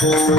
Oh,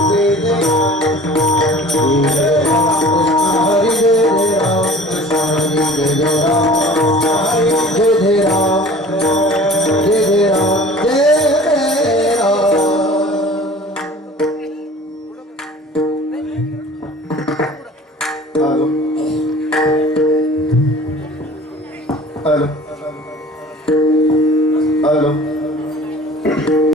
atlayalım.